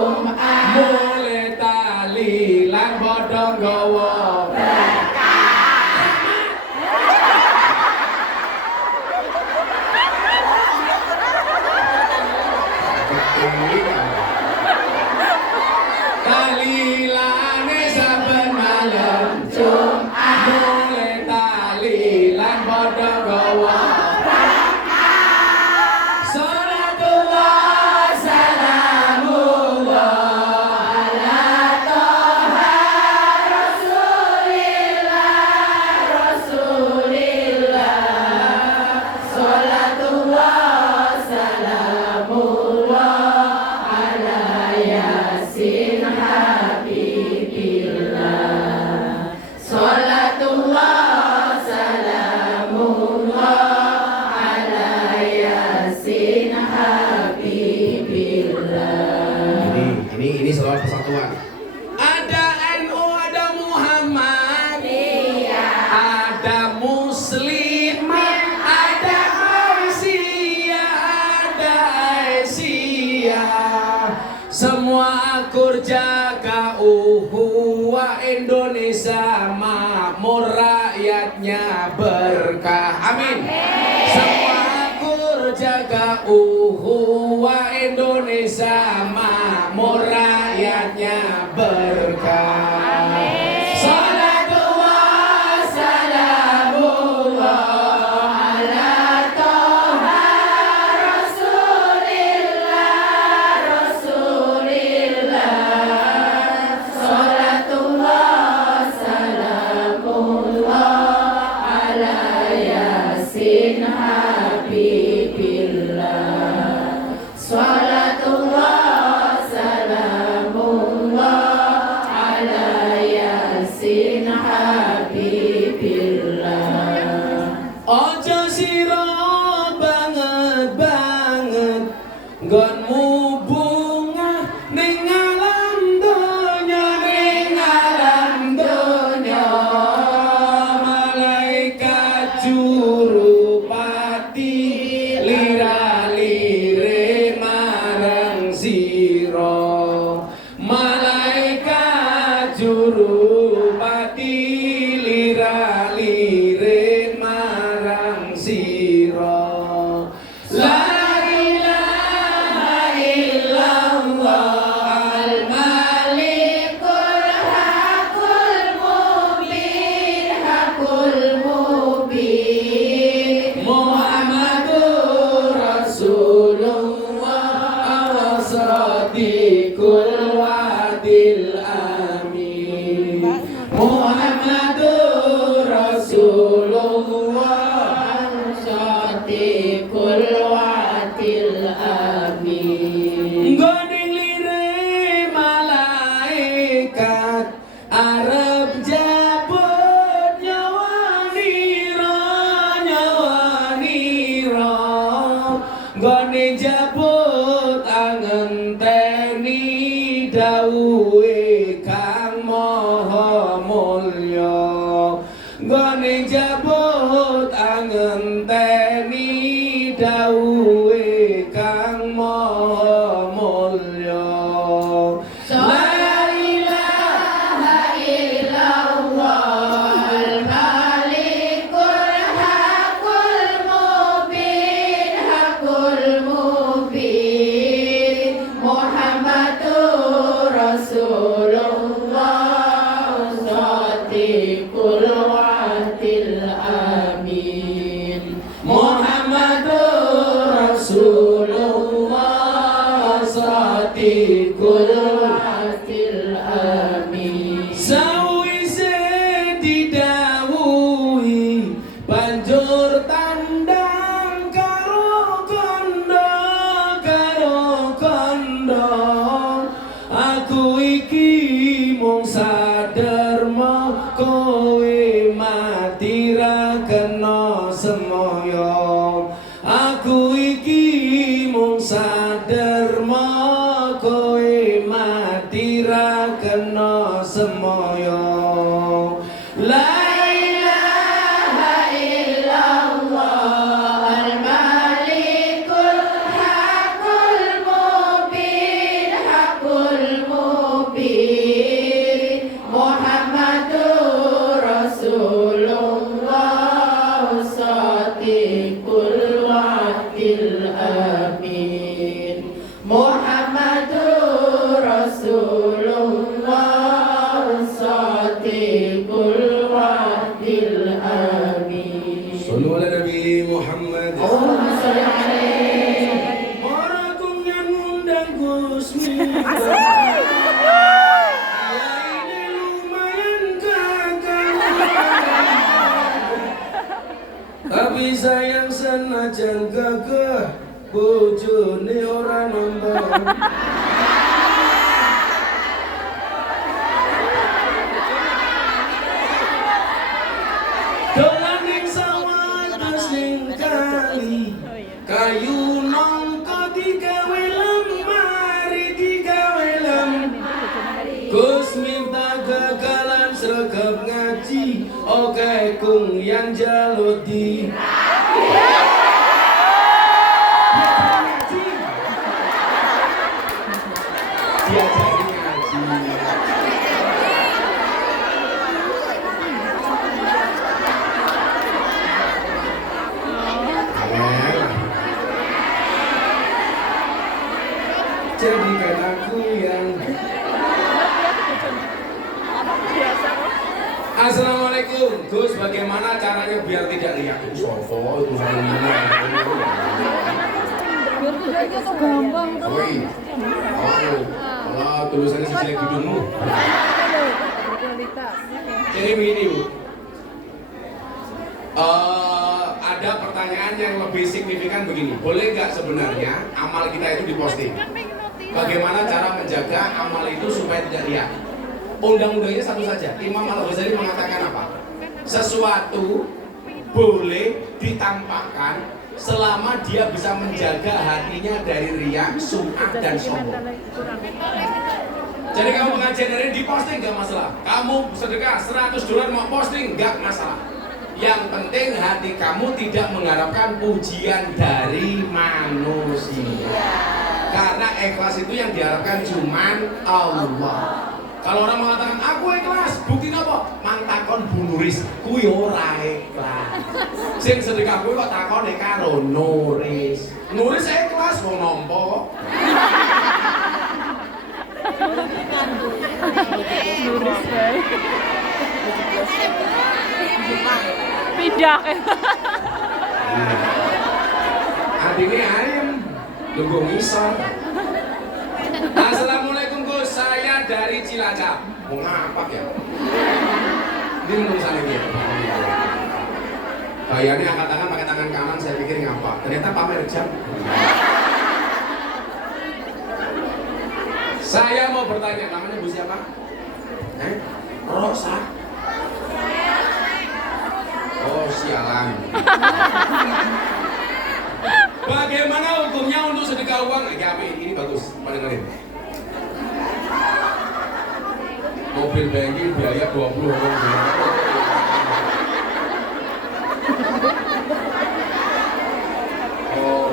mulai tali lan bodong gawa talilane saben malam Jumat mulai tali lan padha gawa salatullah salamullah ala toha rasulillah salatullah salamullah ala yasin habibillah salatullah salamullah ala yasin habibillah. Ini selawat persatuan. Ada NU, ada Muhammadiyah, ada Muslim, ada Asia, semua akur jaga uhuwa Indonesia makmur rakyatnya berkah. Amin. Semua akur jaga uhuwa Indonesia makmur rakyatnya berkah. Salatullah salamullah ala toha rasulillah salatullah salamullah ala yasin habibillah salatullah salamullah ala yasin habibillah. Ojo sira banget nggonmu bunga ning alam donya malaikat jurupati lira-lire marang sira malaikat jurupati lira-lire marang sira la ilaha illallah al-malikul hakul mubin Muhammadur Rasulullah sadiqul wadil amin Muhammadur Rasulullah sadiqul wadil amin. Gone lire malaikat arep jabut nyawanira gone jabut angenteni dawuhe kang maha mulya gone jabut angenteni dawuhe kang maha mulya la ilaha illallah al-malikul hakul mubin Muhammadur Rasulullah sadiqul wadil amin Muhammadur Rasulullah sadiqul wadil amin. Sawise didhawuhi banjur tandang karo kondo aku iki mung saderma kowe mati ra kena semoyo aku iki mung saderma kowe mati ra kena semoyo la ilaha illallah al-malikul hakul mubin hakul Dolan ning sawah terus ning kali, kayu nongko digawe lemari digawe lem. Gus Miftah gagalan sregep ngaji, oke kung yang jaludi. Diajari ngaji. Jadikan aku yang Assalamualaikum, Gus. Bagaimana caranya biar tidak lihat? Sopo itu saya gampang tuh. Oi, kalau tulisannya sejelek hidungmu. Jadi begini, Bu. Ada pertanyaan yang lebih signifikan begini. Boleh nggak sebenarnya amal kita itu diposting? Bagaimana cara menjaga amal itu supaya tidak lihat? Undang-undangnya satu saja. Imam Al-Ghazali mengatakan apa? Sesuatu boleh ditampakkan selama dia bisa menjaga hatinya dari riya, sum'ah dan sombong. Jadi kamu pengajian hari ini diposting nggak masalah. Kamu sedekah $100 mau posting nggak masalah. Yang penting hati kamu tidak mengharapkan pujian dari manusia. Karena ikhlas itu yang diharapkan cuman Allah. Kalau orang mengatakan aku ikhlas, bukti apa? Mang takon Bu Nuris, kuwi ora ikhlas. Sing sedekah kuwi kok takone karo Nuris. Nuris ikhlas wong nampa kok. Nuris bae. Pindah kan. Adine ayam, tunggu ngisor. Assalamualaikum Gus, saya dari Cilacap. Mau ngapak ya? Ini menulisan ini ya? Kayaknya angkat tangan pakai tangan kanan, saya pikir ngapak. Ternyata pamer jam. Saya mau bertanya, namanya Bu siapa? Rosa. Oh sialan. Bagaimana hukumnya untuk sedekah uang? Ini bagus, dengerin. Mobil banking biaya 20 orang. Oh.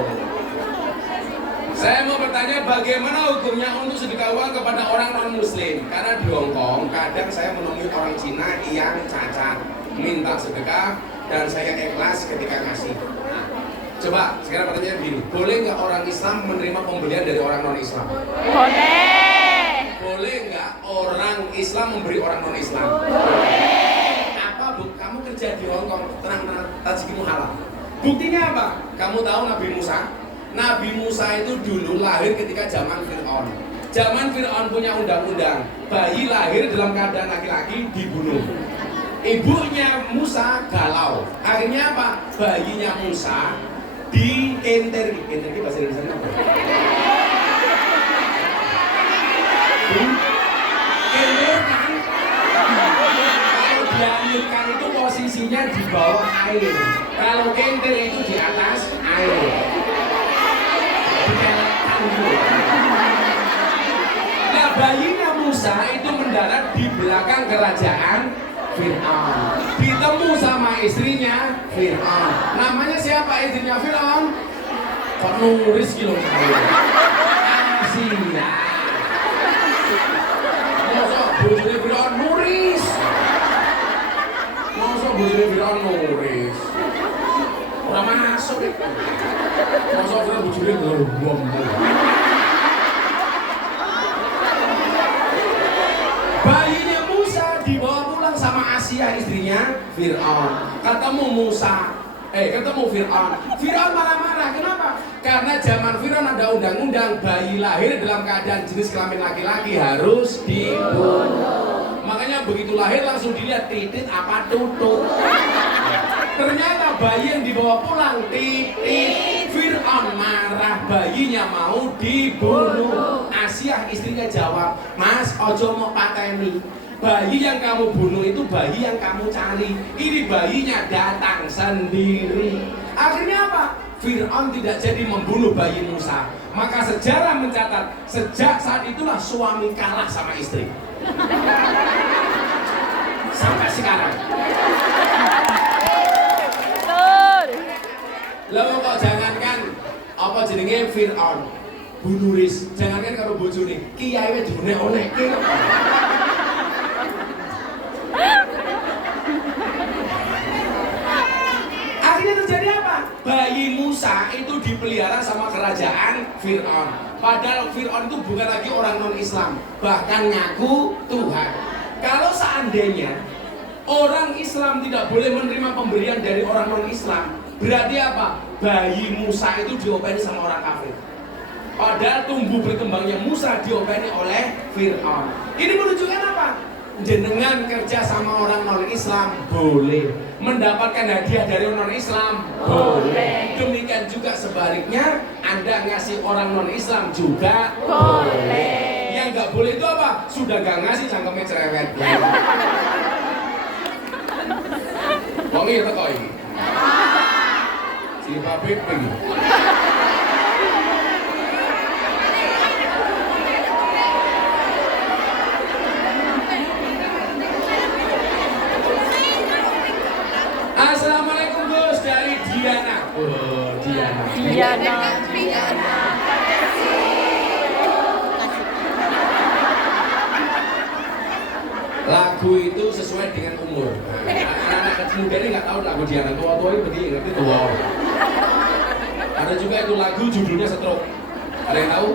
Saya mau bertanya bagaimana hukumnya untuk sedekah uang kepada orang non-muslim? Karena di Hongkong kadang saya menemui orang Cina yang cacat minta sedekah dan saya ikhlas ketika ngasih. Coba sekarang pertanyaan begini, boleh nggak orang Islam menerima pembelian dari orang non-Islam? Boleh. Boleh nggak orang Islam memberi orang non-Islam? Boleh. Apa Bu? Kamu kerja di Hongkong, tenang-tenang, tajikimu halal. Buktinya apa? Kamu tahu Nabi Musa? Nabi Musa itu dulu lahir ketika zaman Fir'aun. Zaman Fir'aun punya undang-undang, bayi lahir dalam keadaan laki-laki dibunuh. Ibunya Musa galau. Akhirnya apa? Bayinya Musa dienteri. Enteri bahasa Indonesia apa? Enterkan. Kalau dianyutkan itu posisinya di bawah air. Kalau enter itu di atas air. Nah, bayinya Musa itu mendarat di belakang kerajaan Fir'aun. Ditemu sama istrinya Fir'aun. Namanya siapa istrinya Fir'aun? Kok Nuris gitu saya. Asia. Masa bojone Fir'aun Nuris. Masa bojone Fir'aun Nuris. Ora masuk. Masa Fir'aun bojone gerbong. Bayinya Musa dibawa pulang sama Asia istrinya Fir'aun. Ketemu Fir'aun. Fir'aun marah-marah. Kenapa? Karena zaman Fir'aun ada undang-undang bayi lahir dalam keadaan jenis kelamin laki-laki harus dibunuh. Makanya begitu lahir langsung dilihat titik apa tutut. Ternyata bayi yang dibawa pulang titik. Fir'aun marah, bayinya mau dibunuh. Asyah istrinya jawab, Mas, ojo mau pateni. Bayi yang kamu bunuh itu bayi yang kamu cari. Ini bayinya datang sendiri. Akhirnya apa? Fir'aun tidak jadi membunuh bayi Musa. Maka sejarah mencatat, sejak saat itulah suami kalah sama istri. Sampai sekarang. Lalu kok jangankan apa jenenge Fir'aun bunuris, jangankan karo bojone, kiai wis dionek-onekke kok. Akhirnya terjadi apa? Bayi Musa itu dipelihara sama kerajaan Fir'aun. Padahal Fir'aun itu bukan lagi orang non-Islam, bahkan ngaku Tuhan. Kalau seandainya orang Islam tidak boleh menerima pemberian dari orang non-Islam, berarti apa? Bayi Musa itu diopeni sama orang kafir. Padahal tumbuh berkembangnya Musa diopeni oleh Fir'aun. Ini menunjukkan apa? Jenengan kerja sama orang non-Islam boleh, mendapatkan hadiah dari non-Islam boleh. Demikian juga sebaliknya, Anda ngasih orang non-Islam juga boleh. Yang nggak boleh itu apa? Sudah gak ngasih cangkemnya cerewet. Wong iki teko iki. Si pabrik iki. Assalamualaikum Gus, dari Diana. Oh, Diana. Lagu itu sesuai dengan umur. Anak-anak kecil muda ini nggak tahu lagu Diana. Tua-tua ini begini, ngerti tua. Ada juga itu lagu judulnya Stroke. Ada yang tahu?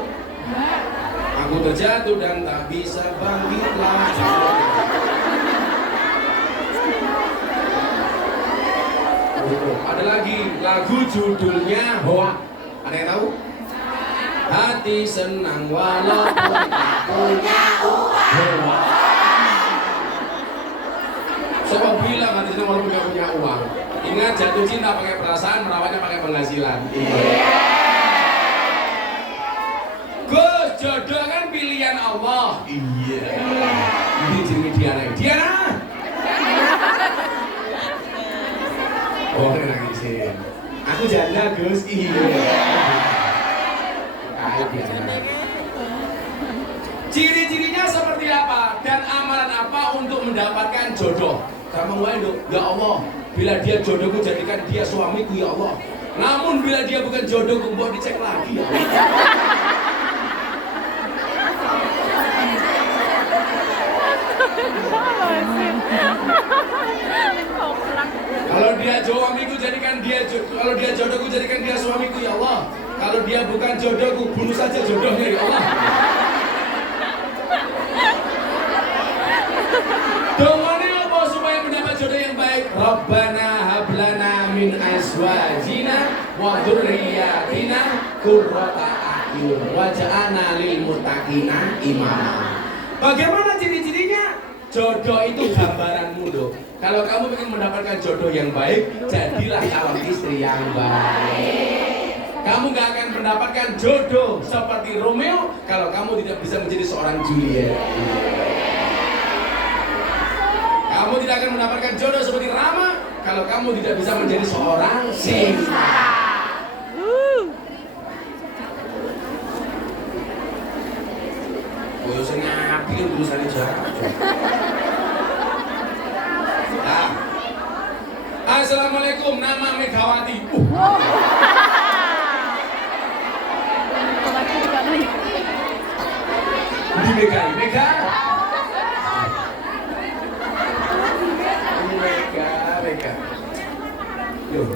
Aku terjatuh dan tak bisa bangkit lagi. Ada lagi lagu judulnya Hoa. Ada yang tahu? Hati senang walaupun tak punya uang. Hoa. Siapa bilang hati senang walaupun tak punya uang? Ingat, jatuh cinta pakai perasaan, merawatnya pakai penghasilan. Gus, jodoh kan pilihan Allah. Iya. Ini jenenge Diana. Diana. Oh, nangisin. Aku janda, Gus. Iya. Ciri-cirinya seperti apa dan amalan apa untuk mendapatkan jodoh? Kamu wae, ya Allah, bila dia jodohku jadikan dia suamiku ya Allah. Namun bila dia bukan jodohku, mbok dicek lagi ya Allah. Kalau dia suamiku jadikan dia, kalau dia jodohku jadikan dia suamiku ya Allah. Kalau dia bukan jodohku, bunuh saja jodohnya ya Allah. Dongane apa supaya mendapat jodoh yang baik? Rabbana hablana min azwajina wa dzurriyyatina qurrata a'yun waj'alna lil muttaqina imama. Bagaimana ciri-cirinya? Jodoh itu gambaranmu loh. Kalau kamu ingin mendapatkan jodoh yang baik, jadilah calon istri yang baik. Kamu gak akan mendapatkan jodoh seperti Romeo kalau kamu tidak bisa menjadi seorang Juliet. Kamu tidak akan mendapatkan jodoh seperti Rama kalau kamu tidak bisa menjadi seorang Sinta. Oh, saya ngapain urusannya jarak. Nah. Assalamualaikum, nama Megawati. Di Mega. Mega. Yo,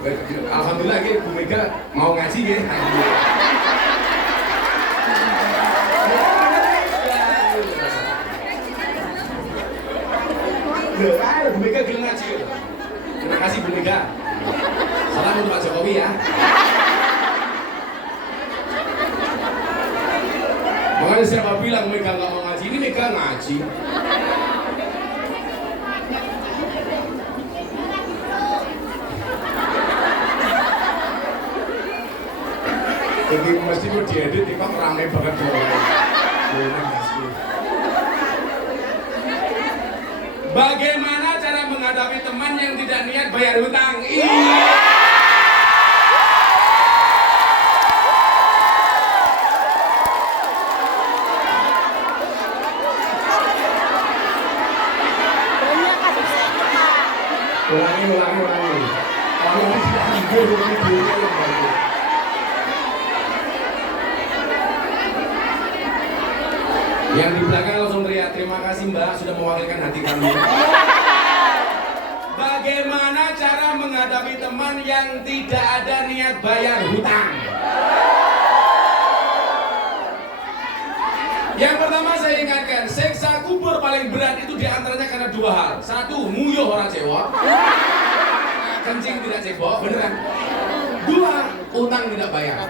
alhamdulillah ya, Bu Mega mau ngaji ya. Loh, ayo Bu Mega gelem ngaji. Terima kasih Bu Mega. Salam untuk Pak Jokowi ya. Makanya siapa bilang Mega nggak mau ngaji, ini Mega ngaji. Jadi mesti mau diedit, tiba rame banget dong. Bagaimana cara menghadapi teman yang tidak niat bayar hutang? Ulangi. Kalau tidak yang di belakang langsung teriak, terima kasih Mbak sudah mewakilkan hati kami. Bagaimana cara menghadapi teman yang tidak ada niat bayar hutang? Yang pertama saya ingatkan, siksa kubur paling berat itu diantaranya karena dua hal. Satu, nguyuh orang cewek, kencing tidak cebok, beneran. Dua, utang tidak bayar.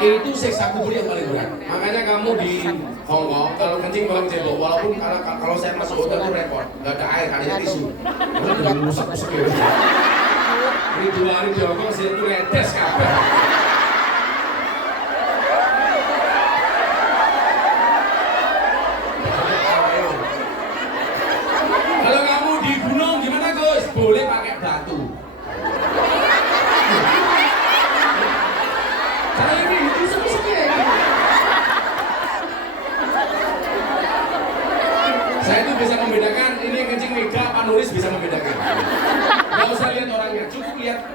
Itu siksa kubur yang paling berat. Makanya kamu di Hongkong kalau kencing tolong cebok, walaupun kalau saya masuk hotel itu repot, nggak ada air, ada tisu. Karena udah rusak-rusak gitu. Ini 2 hari di Hongkong saya itu redes kabeh. Kalau kamu di gunung gimana Gus? Boleh pakai batu. Saya itu bisa membedakan ini yang kencing Mega apa Nuris bisa membedakan. Gak usah lihat orangnya,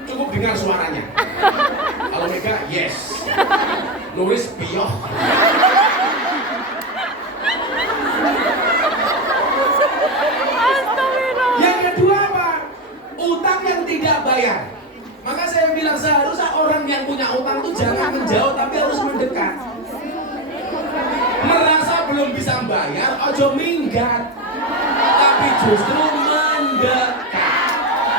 cukup dengar suaranya. Kalau Mega yes, Nuris pioh. Yang kedua apa? Utang yang tidak bayar. Maka saya bilang seharusnya orang yang punya utang itu jangan menjauh tapi harus mendekat. Merasa belum bisa bayar, ojo minggat, tapi justru mendekat.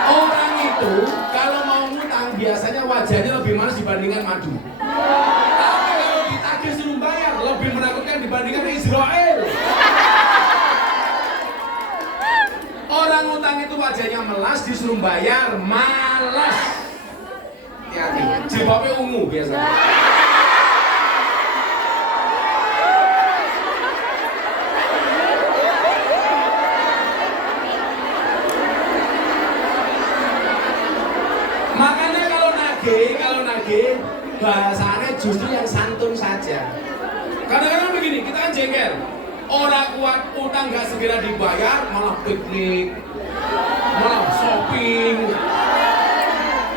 Orang itu kalau mau ngutang biasanya wajahnya lebih manis dibandingkan madu. Tapi kalau ditagih suruh bayar lebih menakutkan dibandingkan Israel. Orang ngutang itu wajahnya melas, disuruh bayar malas. Hati-hati, jilbabnya ungu biasanya. Makanya kalau nagih bahasanya justru yang santun saja. Kadang-kadang begini, kita kan jengkel. Orang kuat utang nggak segera dibayar, malah piknik, malah shopping.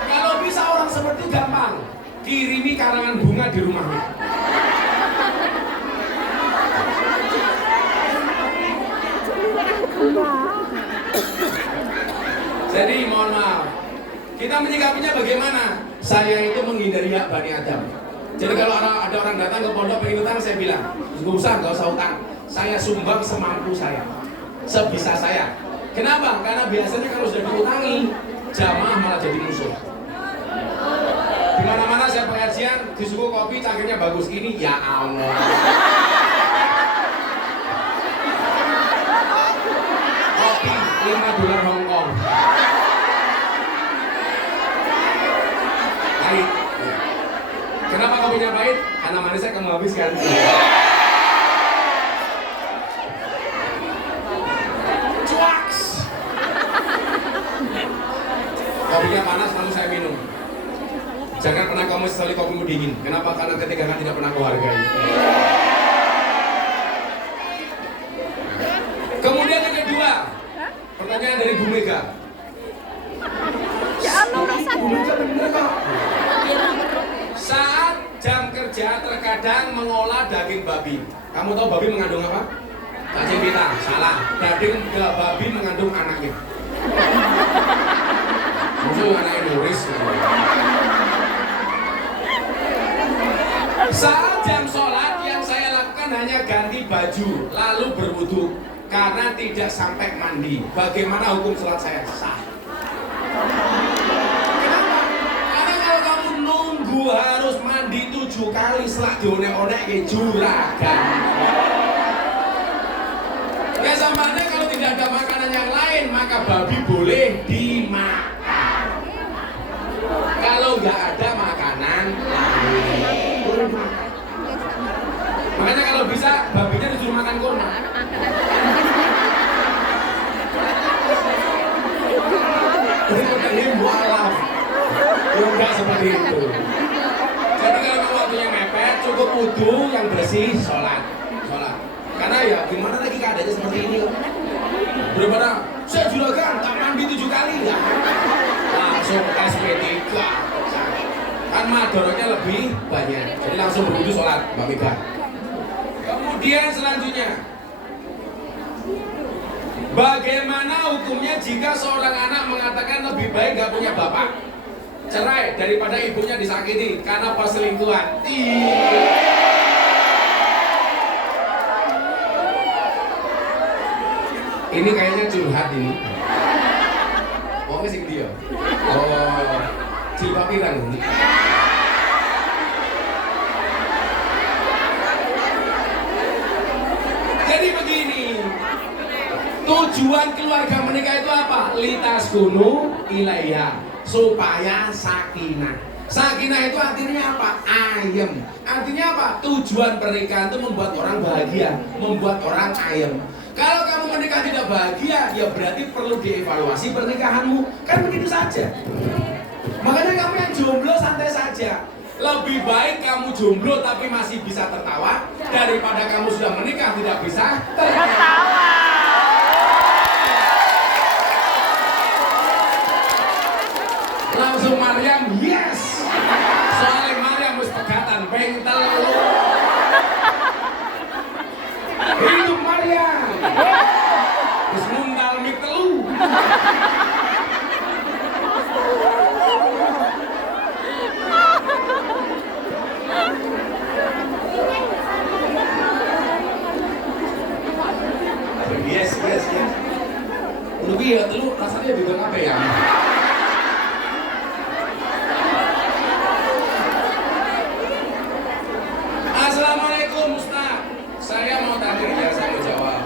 Kalau bisa orang seperti itu gampang, kirimi karangan bunga di rumahnya. Jadi mohon maaf, kita menyikapinya bagaimana? Saya itu menghindari hak Bani Adam. Jadi kalau ada orang datang ke pondok pengen utang, saya bilang, nggak usah utang. Saya sumbang semampu saya, sebisa saya. Kenapa? Karena biasanya kalau sudah diutangi, jamaah malah jadi musuh. Di mana-mana saya pengajian, disuruh kopi cangkirnya bagus ini, ya Allah. Kopi $5 Hongkong. Pahit. Kenapa kopinya pahit? Karena manisnya kamu habiskan. Kopinya panas lalu saya minum. Jangan pernah kamu sesali kopimu dingin. Kenapa? Karena ketegangan tidak pernah kau hargai. Kemudian yang kedua, pertanyaan dari Bu Mega. Saat jam kerja terkadang mengolah daging babi. Kamu tahu babi mengandung apa? Cacing pita. Salah. Daging babi mengandung anaknya. Musuh anaknya Nuris. Saat jam sholat yang saya lakukan hanya ganti baju lalu berwudu karena tidak sampai mandi. Bagaimana hukum sholat saya? Sah. Kenapa? Karena kalau kamu nunggu harus mandi 7 kali setelah dionek-onek ke juragan. Ya samanya kalau tidak ada makanan yang lain maka babi boleh dimakan. Kalau nggak ada makanan lain. Makanya kalau bisa babinya disuruh makan kurma. Ini mualaf. Ya enggak seperti itu. Jadi kalau mau waktunya mepet, cukup wudu yang bersih, sholat. Karena ya gimana lagi keadaannya seperti ini kok. Daripada saya juragan tak mandi 7 kali ya. Langsung SP3. Kan madorotnya lebih banyak. Jadi langsung berwudu sholat, Mbak Mega. Kemudian selanjutnya, bagaimana hukumnya jika seorang anak mengatakan lebih baik gak punya bapak, cerai daripada ibunya disakiti karena perselingkuhan? Ini kayaknya curhat ini. Oh, sing dia. Oh, jilbab pirang ini. Jadi begini, tujuan keluarga menikah itu apa? Litas kunu ilaiha, supaya sakinah. Sakinah itu artinya apa? Ayem. Artinya apa? Tujuan pernikahan itu membuat orang bahagia, membuat orang ayem. Kalau kamu menikah tidak bahagia, ya berarti perlu dievaluasi pernikahanmu. Kan begitu saja. Makanya kamu yang jomblo santai saja. Lebih baik kamu jomblo tapi masih bisa tertawa daripada kamu sudah menikah tidak bisa tertawa. Langsung Maryam, yes. Soalnya Maryam harus pegatan, pentel. Hidup Maryam. Terus muntal mik telu. Yes. Lebih ya, telu rasanya juga apa ya? Assalamualaikum Ustaz. Saya mau tanya ya, saya mau jawab.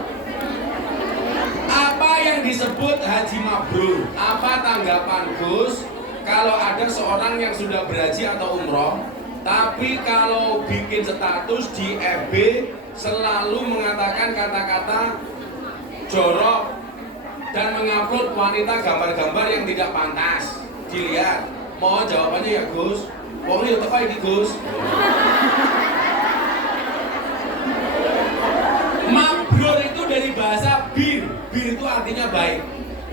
Apa yang disebut haji mabrur? Apa tanggapan Gus kalau ada seorang yang sudah berhaji atau umroh, tapi kalau bikin status di FB selalu mengatakan kata-kata jorok dan mengupload wanita gambar-gambar yang tidak pantas dilihat? Mohon jawabannya ya Gus. Pokoknya ya tepat ini Gus. Mabrur itu dari bahasa bir itu artinya baik.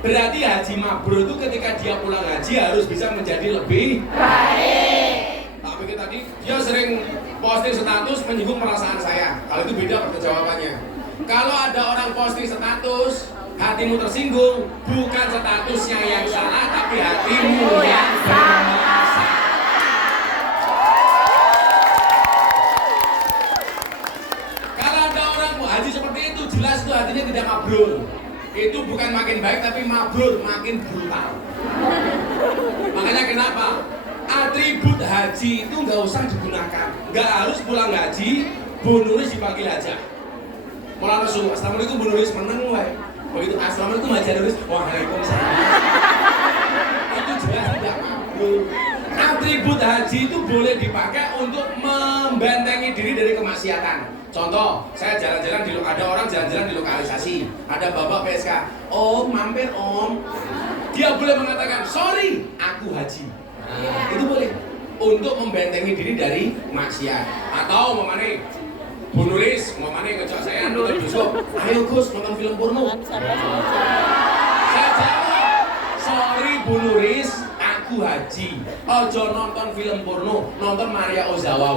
Berarti haji mabrur itu ketika dia pulang haji harus bisa menjadi lebih baik. Tapi tadi dia sering posting status menyinggung perasaan saya. Kalau itu beda jawabannya. Kalau ada orang posting status hatimu tersinggung, bukan statusnya yang salah tapi hatimu yang bermasalah. Kalau ada orang mau haji seperti itu, jelas itu hatinya tidak mabrur. Itu bukan makin baik tapi mabrur, makin brutal. Makanya kenapa? Atribut haji itu nggak usah digunakan. Nggak harus pulang haji, Bu Nuris dipanggil aja. Malah langsung, assalamualaikum Bu Nuris, menang wae. Begitu assalamualaikum Haji Nuris, waalaikumsalam. Itu jelas tidak mabrur. Atribut haji itu boleh dipakai untuk membentengi diri dari kemaksiatan. Contoh, saya jalan-jalan di ada orang jalan-jalan di lokalisasi, ada bapak PSK, Om mampir Om. Dia boleh mengatakan, sorry, aku haji. Itu boleh untuk membentengi diri dari maksiat. Atau memane Bu Nuris, memane ngejak saya nonton bioskop. Ayo Gus nonton film porno. Saya jawab, sorry Bu Nuris, aku haji. Ojo nonton film porno, nonton Maria Ozawa.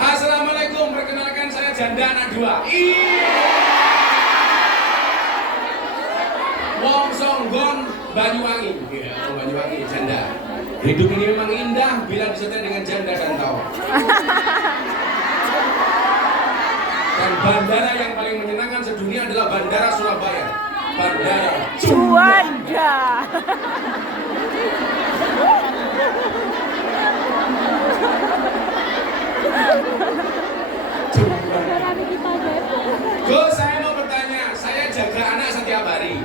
Assalamualaikum, perkenalkan saya janda anak 2. Wong Songgon Banyuwangi. Ya, Banyuwangi janda. Hidup ini memang indah bila disertai dengan janda dan kau. Dan bandara yang paling menyenangkan sedunia adalah Bandara Surabaya. Bandara Juanda. Gus, saya mau bertanya, saya jaga anak setiap hari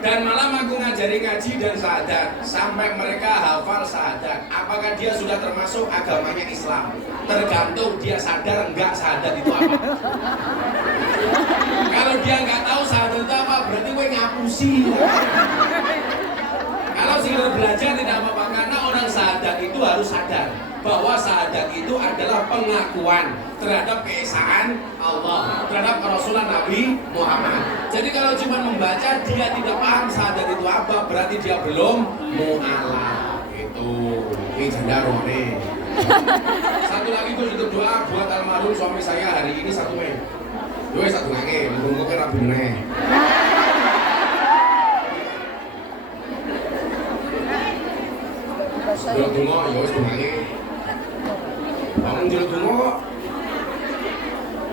dan malam aku ngajari ngaji dan syahadat sampai mereka hafal syahadat. Apakah dia sudah termasuk agamanya Islam? Tergantung dia sadar enggak syahadat itu apa. Kalau dia nggak tahu syahadat itu apa, berarti gue ngapusi. Kalau sekedar belajar tidak apa-apa, karena orang syahadat itu harus sadar bahwa syahadat itu adalah pengakuan terhadap keesaan Allah, terhadap Rasulullah Nabi Muhammad. Jadi kalau cuma membaca dia tidak paham syahadat itu apa, berarti dia belum mu'alaf. Itu ini janda rone. Satu lagi gue juga doa buat almarhum suami saya hari ini 1 Mei. Gue 1 Mei, mengungkap ke Rabu Mei. Jelok dungo, ya wis dungange. Bangun jelok dungo kok.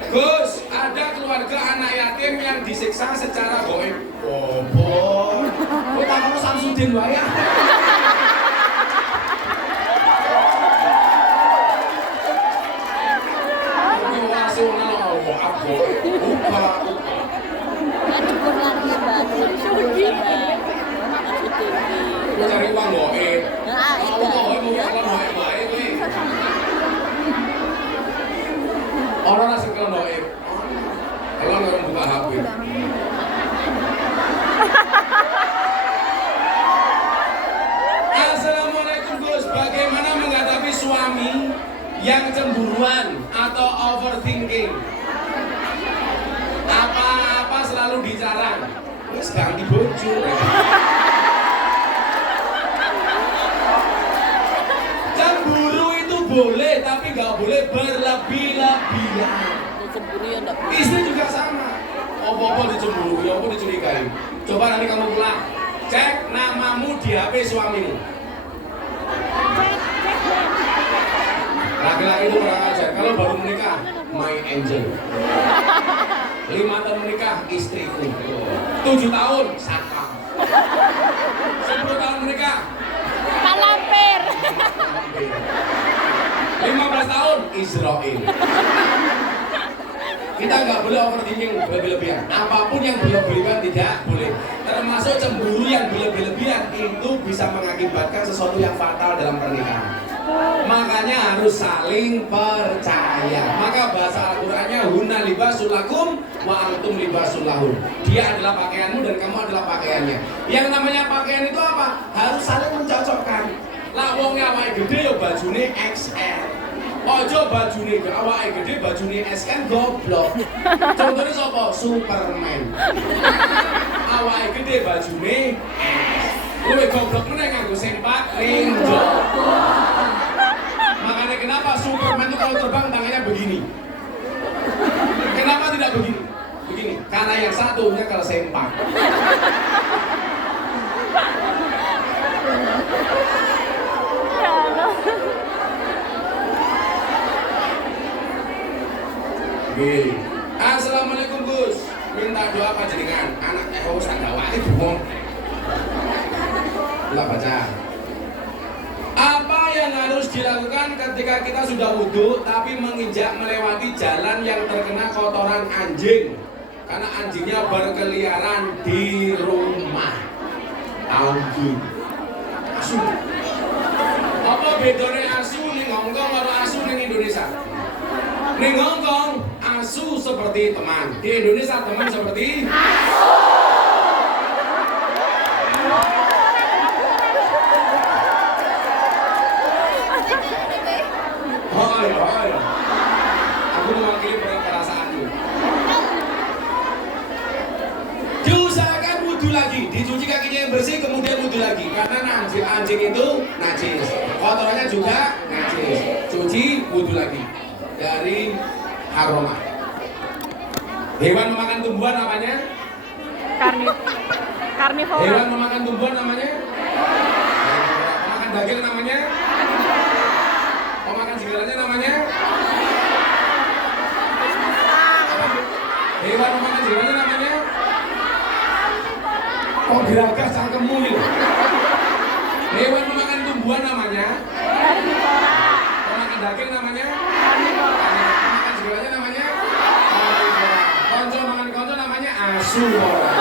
Gus, ada keluarga anak yatim yang disiksa secara goib. Bobo. Kok takono Samsudin wae ya? Ini wasional Allah aku. Buka. Gue cari uang goib. Mau goib mau goib baik nih. Orang nasi kalau goib. Kalau nggak buka HP. Assalamualaikum Gus. Bagaimana menghadapi suami yang cemburuan atau overthinking? Apa-apa selalu dicarang. Wis ganti bojo. Cemburu itu boleh, tapi nggak boleh berlebih-lebihan. Istri juga sama. Apa-apa dicemburu, apa dicurigai. Coba nanti kamu pulang, cek namamu di HP suamimu. Laki-laki itu kurang ajar. Kalau baru menikah, my angel. 5 tahun menikah, istriku. 7 tahun, satpam. 10 tahun menikah, Malampir. 15 tahun, Israel. Kita nggak boleh overthinking berlebih-lebihan. Apapun yang berlebih-lebihan tidak boleh. Termasuk cemburu yang berlebih-lebihan itu bisa mengakibatkan sesuatu yang fatal dalam pernikahan. Makanya harus saling percaya. Maka bahasa Al-Qur'annya hunna libasul lakum wa antum libasul lahun. Dia adalah pakaianmu dan kamu adalah pakaiannya. Yang namanya pakaian itu apa? Harus saling mencocokkan. Lah wong awake gede ya bajune XL. Ojo bajune awake gede bajune S kan goblok. Contohnya sapa? Superman. Awake gede bajune S. Kowe goblok meneh nganggo sempak ninja. Makanya kenapa Superman itu kalau terbang tangannya begini? Kenapa tidak begini? Begini, karena yang satunya kalau sempak. Oke. Assalamualaikum Gus. Minta doa panjenengan. Anak wis tak gawake bungong. Lah baca. Apa yang harus dilakukan ketika kita sudah wudhu tapi menginjak melewati jalan yang terkena kotoran anjing? Karena anjingnya berkeliaran di rumah. Anjing. Asu. Apa bedanya asu ning Hongkong karo asu ning Indonesia? Ning Hongkong asu seperti teman. Di Indonesia teman seperti asu. Oh, aku mewakili perasaanmu. Diusahakan wudhu lagi, dicuci kakinya yang bersih, kemudian wudhu lagi. Karena anjing itu najis, kotorannya juga najis. Cuci, wudhu lagi. Dari aroma. Hewan memakan tumbuhan namanya? Karnivora. Hewan memakan tumbuhan namanya? Memakan daging namanya? Pemakan segalanya namanya? Hewan memakan segalanya namanya? Kok diragas cangkemmu ini? Hewan memakan tumbuhan namanya? nafsu orang.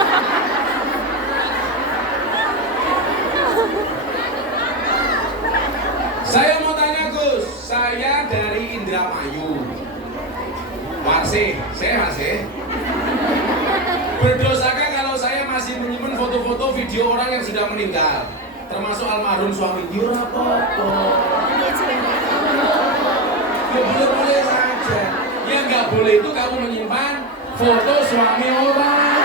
Saya mau tanya Gus, saya dari Indramayu. Warsih, saya masih. Berdosakah kalau saya masih menyimpan foto-foto video orang yang sudah meninggal, termasuk almarhum suami? Ya apa-apa. Ya boleh-boleh saja. Yang nggak boleh itu kamu menyimpan foto suami orang.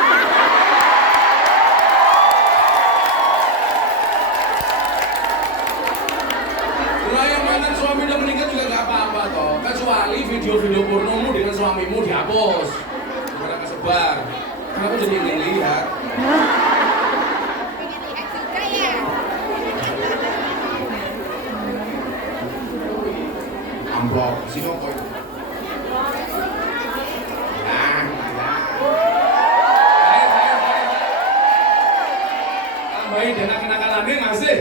Nah yang mantan suami udah meninggal juga nggak apa-apa toh. Kecuali video-video pornomu dengan suamimu dihapus. Karena kesebar. Kenapa jadi ingin lihat? Amplop, sini kok. Tambahin dana kenakalannya masih.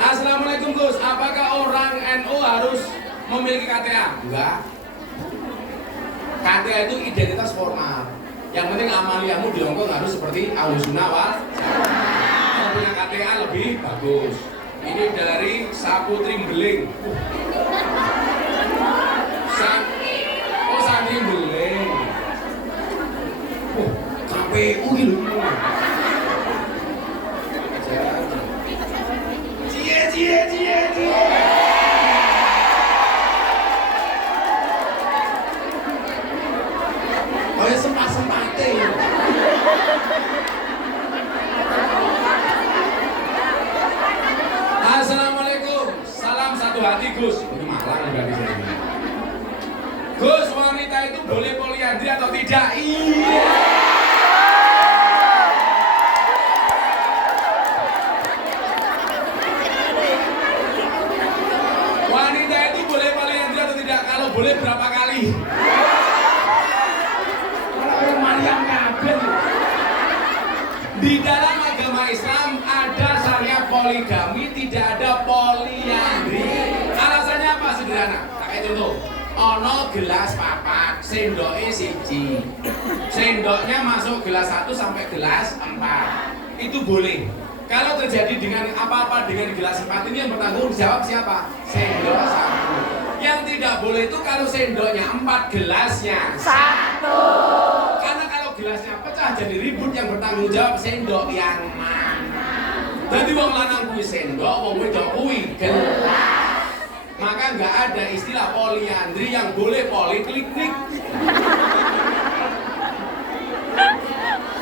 Assalamualaikum Gus, apakah orang NU harus memiliki KTA? Enggak. KTA itu identitas formal. Yang penting amaliyahmu di Hongkong harus seperti Ahlus Sunnah wal Jamaah. Kalau punya KTA lebih bagus. Ini dari Saputri Beling. Santri Beling. KPU gitu. Cie. Kayak sempat-sempatnya. Assalamualaikum, salam satu hati Gus. Ini Malang berarti saya. Gus, wanita itu boleh poliandri atau tidak? Iya. Wanita itu boleh poliandri atau tidak? Kalau boleh berapa kali? Di dalam agama Islam ada syariat poligami, tidak ada poliandri. Alasannya apa? Sederhana. Kayak contoh, ono gelas papat, sendoknya siji. Sendoknya masuk gelas 1 sampai gelas 4. Itu boleh. Kalau terjadi dengan apa-apa dengan gelas 4 ini yang bertanggung jawab siapa? Sendok 1. Yang tidak boleh itu kalau sendoknya 4, gelasnya 1. Karena kalau gelasnya pecah jadi ribut, yang bertanggung jawab sendok yang mana. Jadi wong lanang kuwi sendok, wong wedok kuwi gelas. Maka nggak ada istilah poliandri, yang boleh poliklinik.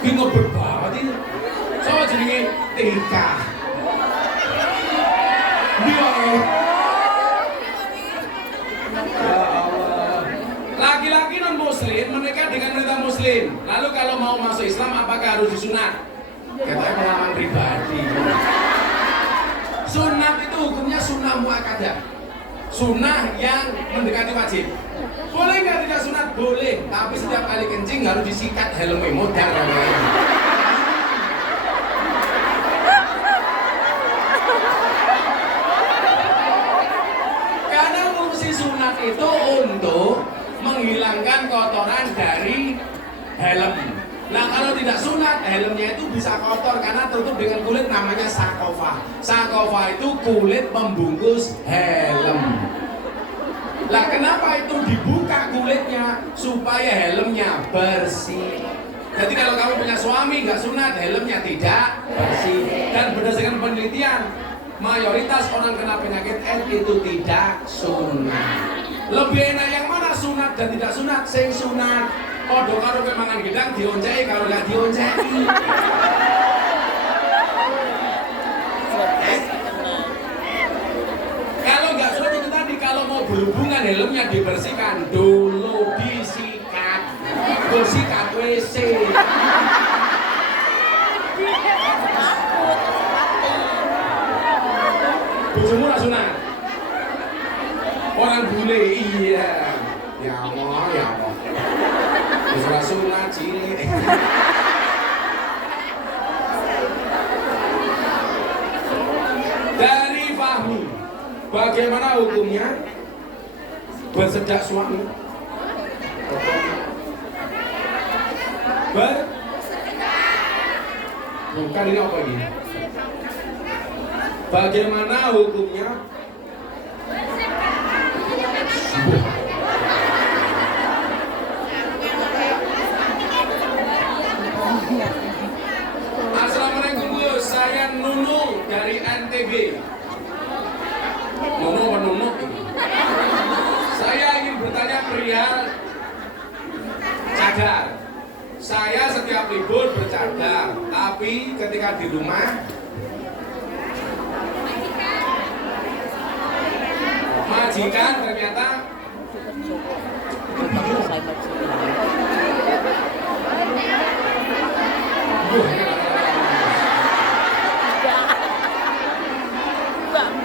Bingung banget ini. So jenenge Tika. Laki-laki non muslim menikah dengan wanita muslim. Lalu kalau mau masuk Islam apakah harus disunat? Katanya pengalaman pribadi. Sunat itu hukumnya sunnah muakkadah. Sunnah yang mendekati wajib. Boleh nggak tidak sunat? Boleh. Tapi setiap kali kencing harus disikat helmnya, modal namanya. Karena fungsi sunat itu untuk menghilangkan kotoran dari helm. Nah kalau tidak sunat, helmnya itu bisa kotor karena tertutup dengan kulit, namanya sakofa. Sakofa itu kulit pembungkus helm. Lah kenapa itu dibuka kulitnya? Supaya helmnya bersih. Jadi kalau kamu punya suami nggak sunat, helmnya tidak bersih. Dan berdasarkan penelitian, mayoritas orang kena penyakit AIDS itu tidak sunat. Lebih enak yang mana, sunat dan tidak sunat? Sing sunat. Podo karo kemangan gedang dionceki karo gak dionceki. Kalau nggak sunat itu tadi, kalau mau berhubungan helmnya dibersihkan dulu, disikat, bersikat WC. Bojomu ra sunat. Orang bule, iya. Ya Allah, ya Allah. Wis sunat cilik. Dari Fahmi, bagaimana hukumnya bersedak suami? Bukan, ini apa ini? Bagaimana hukumnya? Assalamualaikum Gus, saya Nunu dari NTB. Nunu apa Nunu? Saya ingin bertanya perihal cadar. Saya setiap libur bercadar, tapi ketika di rumah majikan ternyata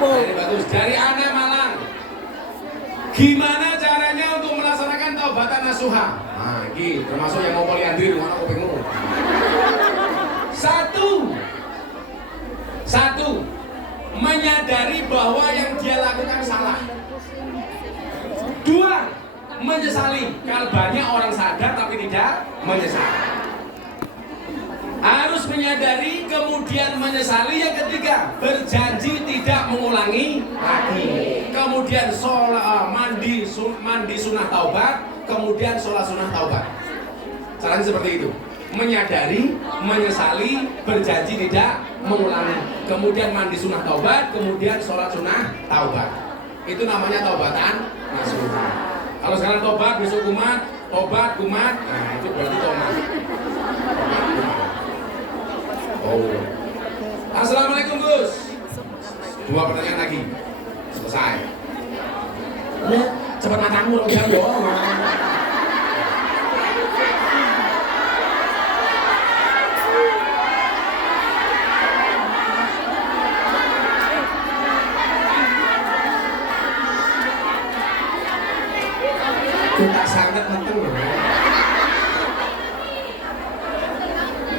Ini bagus, dari Ana Malang. Gimana caranya untuk melaksanakan taubatan nasuha? Nah, ini termasuk yang mau poliandri, mana aku bingung. Satu, menyadari bahwa yang dia lakukan salah. Dua, menyesali. Kalau banyak orang sadar tapi tidak menyesali. Harus menyadari, kemudian menyesali. Yang ketiga, berjanji tidak mengulangi lagi. Kemudian mandi sunnah taubat, kemudian sholat sunnah taubat. Caranya seperti itu. Menyadari, menyesali, berjanji tidak mengulangi. Kemudian mandi sunnah taubat, kemudian sholat sunnah taubat. Itu namanya taubatan nasuha. Kalau sekarang tobat, besok kumat, tobat, kumat, nah itu berarti tobat. Oh. Assalamualaikum Gus. 2 pertanyaan lagi. Selesai. Udah, cepat matamu dong, jangan bohong. Kita sangat penting loh.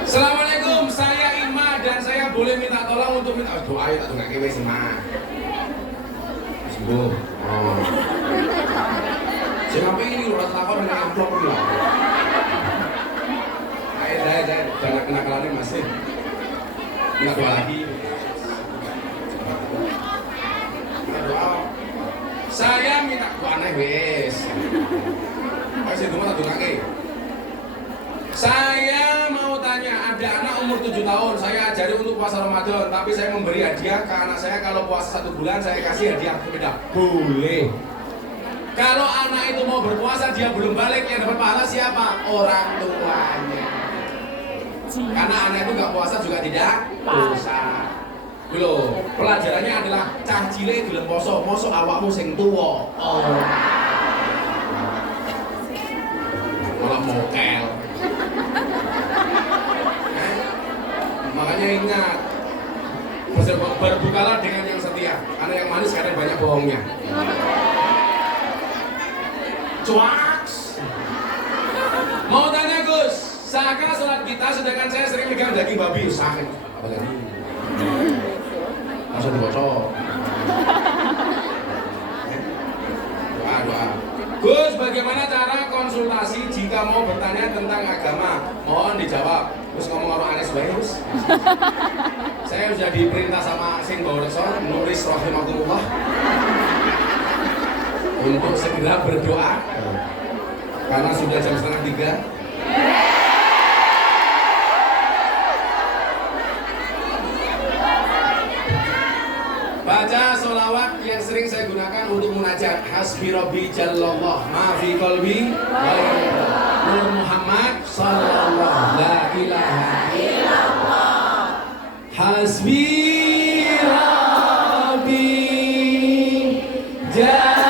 Assalamualaikum, saya Ima dan saya boleh minta tolong untuk minta doa ya, tak tunggu kewe sih mah. Sembuh. Oh. Siapa ini udah takut dengan amplop ini lah. Ayo saya jangan kenakalannya masih. Minta doa lagi. Minta doa. Saya minta doa aneh wes. Ayo saya tunggu tak tunggu kewe. Saya mau tanya, ada anak umur 7 tahun, saya ajari untuk puasa Ramadan, tapi saya memberi hadiah ke anak saya kalau puasa 1 bulan, saya kasih hadiah sepeda. Boleh. Kalau anak itu mau berpuasa, dia belum balik, yang dapat pahala siapa? Orang tuanya. Karena anak itu nggak puasa juga tidak dosa. Loh, pelajarannya adalah cah cilik gelem poso, mosok awakmu sing tuwa. Oh. Malah mokel. Makanya ingat, berbukalah dengan yang setia, karena yang manis kadang banyak bohongnya. Cuaks. Mau tanya Gus, sahkah sholat kita sedangkan saya sering pegang daging babi? Sah. Apa lagi? Langsung dibocor. Doa. Gus, bagaimana cara konsultasi jika mau bertanya tentang agama? Mohon dijawab. Terus ngomong orang aneh sebaik. Saya sudah diperintah sama Sing Baurekso, nulis rahimahullah, untuk segera berdoa karena sudah jam 2:30. Baca sholawat yang sering saya gunakan untuk munajat. Hasbi Rabbi Jallallah ma fi qalbi Nur Muhammad sallallahu la ilaha illallah. Hasbi Rabbi Jallallah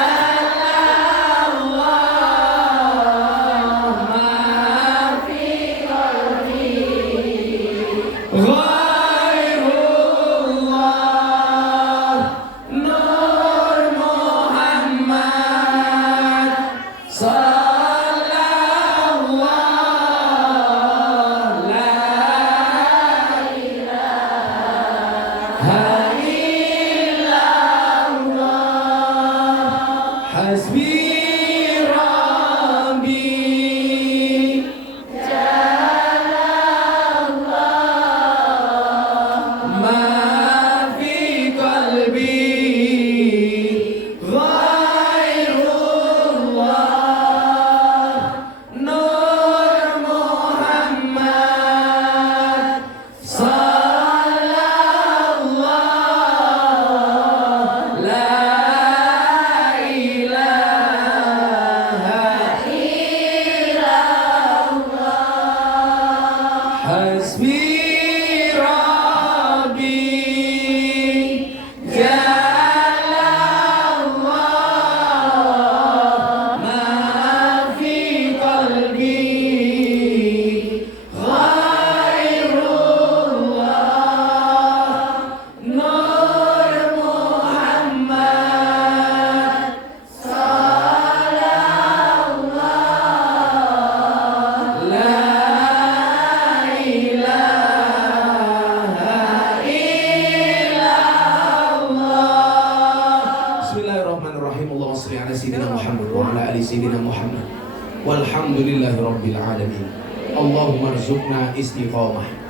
ma fi qalbi wa ala ali sayyidina Muhammad. Walhamdulillahi rabbil alamin. Allahumma rzuqna istiqamah.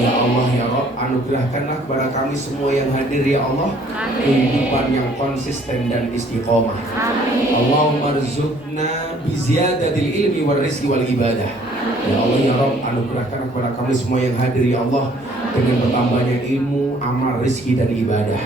Ya Allah ya Rabb, anugerahkanlah kepada kami semua yang hadir ya Allah kehidupan yang konsisten dan istiqamah. Allahumma rzuqna biziyadatil ilmi wal rizqi wal ibadah. Ya Allah ya Rabb, anugerahkan kepada kami semua yang hadir ya Allah dengan bertambahnya ilmu, amal, rizki dan ibadah.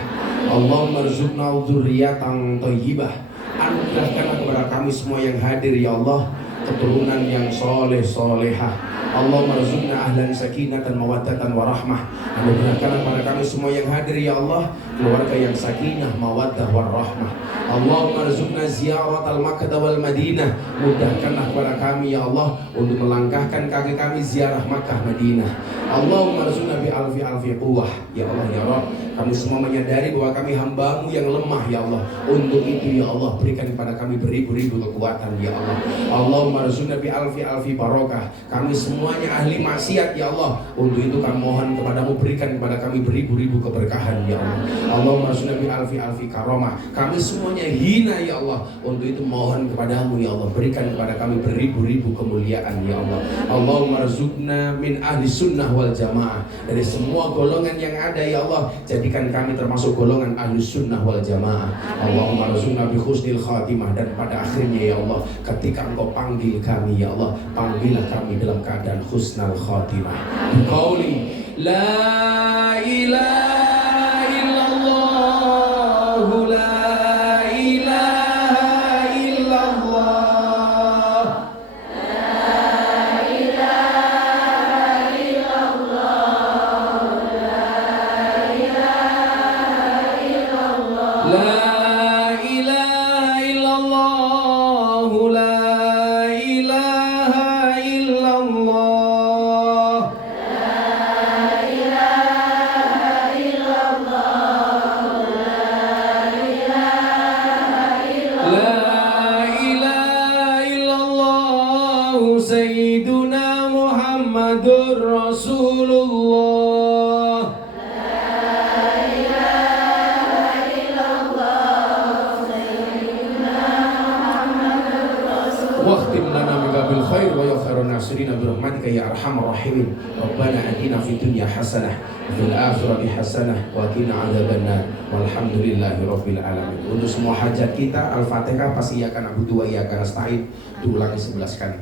Allahumma rzuqna dzurriyyatan thayyibah. Anugerahkanlah kepada kami semua yang hadir ya Allah keturunan yang soleh solehah. Allahumma rzuqna ahlan sakinatan mawaddatan warahmah. Anugerahkanlah kepada kami semua yang hadir ya Allah keluarga yang sakinah, mawaddah warahmah. Allahumma rzuqna ziyaratal Makkah wal Madinah. Mudahkanlah kepada kami ya Allah untuk melangkahkan kaki kami ziarah Makkah Madinah. Allahumma rzuqna bi alfi quwwah. Ya Allah ya Rabb, kami semua menyadari bahwa kami hamba-Mu yang lemah ya Allah. Untuk itu ya Allah berikan kepada kami beribu-ribu kekuatan ya Allah. Allahumma rzuqna bi alfi barokah. Kami semuanya ahli maksiat ya Allah. Untuk itu kami mohon kepadamu berikan kepada kami beribu-ribu keberkahan ya Allah. Allahumma rzuqna bi alfi karamah. Kami semuanya hina ya Allah. Untuk itu mohon kepadamu ya Allah berikan kepada kami beribu-ribu kemuliaan ya Allah. Allahumma rzuqna min ahli sunnah wal jamaah. Dari semua golongan yang ada ya Allah, jadikan kami termasuk golongan ahli sunnah wal jamaah. Allahumma rzuqna bi husnil khatimah. Dan pada akhirnya ya Allah, ketika Engkau panggil kami ya Allah, panggillah kami dalam keadaan husnul khatimah. Qauli la ilaha illallah, la ilaha illallah, la ilaha illallah, la ilaha illallah, la ilaha illallah, la ilaha illallah, Sayyiduna Muhammadur Rasulullah. واختم لنا بك بالخير ويا خير الناصرين برحمتك يا ارحم الراحمين. ربنا اتنا في الدنيا حسنه وفي الاخره حسنه وقنا عذاب النار والحمد لله رب العالمين. Untuk semua hajat kita Al-Fatihah pasti iyyaka na'budu wa iyyaka nasta'in diulangi 11 kali.